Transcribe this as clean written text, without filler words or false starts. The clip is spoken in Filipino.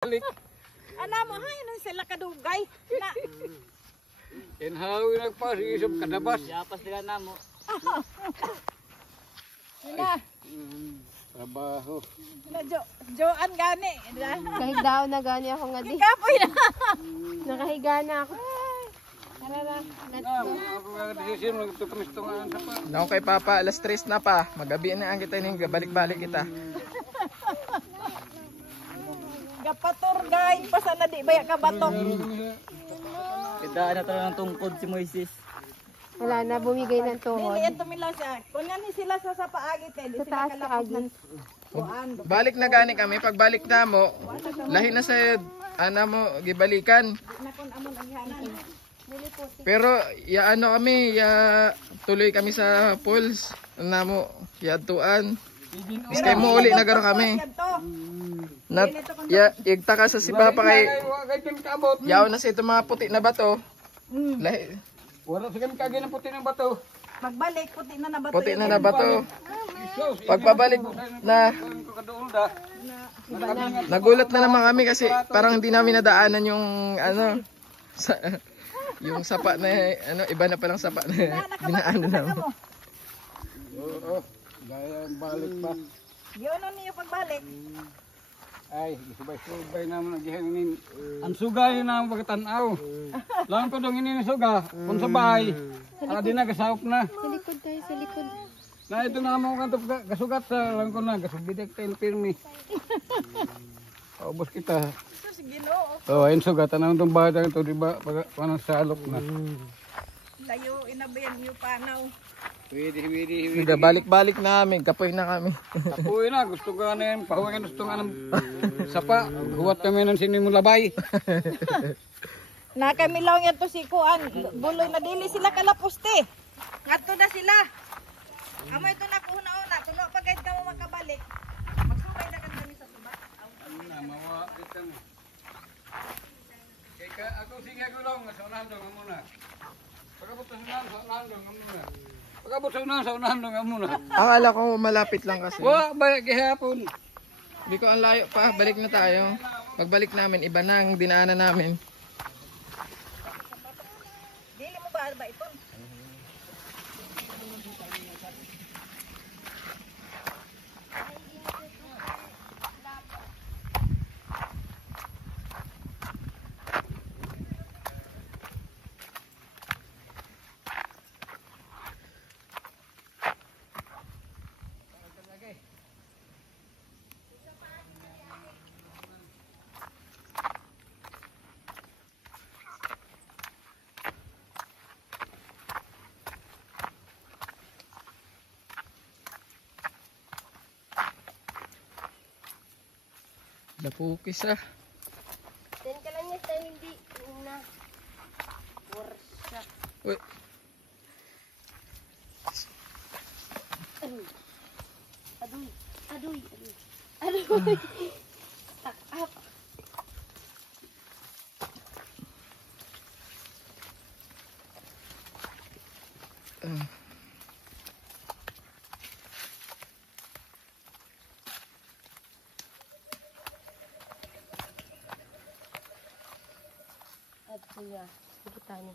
Balik. Ana mo hay nun sila kadugay. Na. Inhawi nagpasisip kadabas. Yapas sila namo. Sila. Trabaho. Na Joan gani. Kahit daw na gani ako nga di. Kapoy na. Nakahiga na ako. Naku kay Papa, alas 3 na pa. Magabi na ang kita ning balik-balik kita. Gapator gay pasa na di baya ka batok. Idaan na talaga ng tungkod si Moises. Wala na, bumigay ng Dili tuhod. ito mila siya. Kunya ni sila sa paagit eh. Di Sa sila taas kalapos kaagi. ng kuan. Balik na gani kami. Pagbalik na mo, lahi na sa ana mo gibalikan. Na kun amon ang ihanan. Pero ya ano kami, ya tuloy kami sa pools. Na mo, ya tuan. Iskay mo uli na garo kami. Nat ya igtaka sa si Papa kay yaw na sa ito mga puti na bato. Lahi Wala sa kami kagay ng puti ng bato. Magbalik puti na nabato. puti na na bato. Pagpabalik na nagulat na naman kami kasi parang hindi namin nadaanan yung ano sa, yung sapa na ano iba na palang sapa na dinaanan namin. Oo. Gaya balik pa. Yun niyo pagbalik. Ay, subay-subay naman ang gihangin. Ang sugay na ang pagkatanaw. Lang ko dong ini suga. Kung sabay. Adi na kasawap na. Sa likod tayo, sa likod. Na ito na mo kanto kasugat sa lang ko na gasubidek tayo pirmi. Paubos kita. Sus Ginoo. Oh, ayun sugatan na itong bata ito, di ba? Panang salok na. Layo inabayan niyo panaw. Widi. Sige, balik-balik namin, kapoy na kami. Tapuin na, gusto ko na yan. Pahuwagan gusto nga ng sapa. Huwat kami ng sinimulabay. Na kami lang yan to si Kuan. Buloy na dili sila kalapuste. Ngadto na sila. Amo ito na kuhuna-una. Kuno pa kahit ka mo makabalik. Magsubay na kan kami sa suba. Mawa kita mo. Kaya ako sige ko lang, sa unahan doon nga muna. Pagkabot sa unahan doon nga muna. Pagkabot sa unahan doon nga muna. Akala ko malapit lang kasi. Wa, ba, gihapon. Hindi ko ang layo pa, balik na tayo. Pagbalik namin, iba na ang dinaanan namin. Dili mo ba ito? Napukis ah. Then ka lang niya tayo hindi na. Worsa. Uy, Aduy. Takap. At siya, kita niya.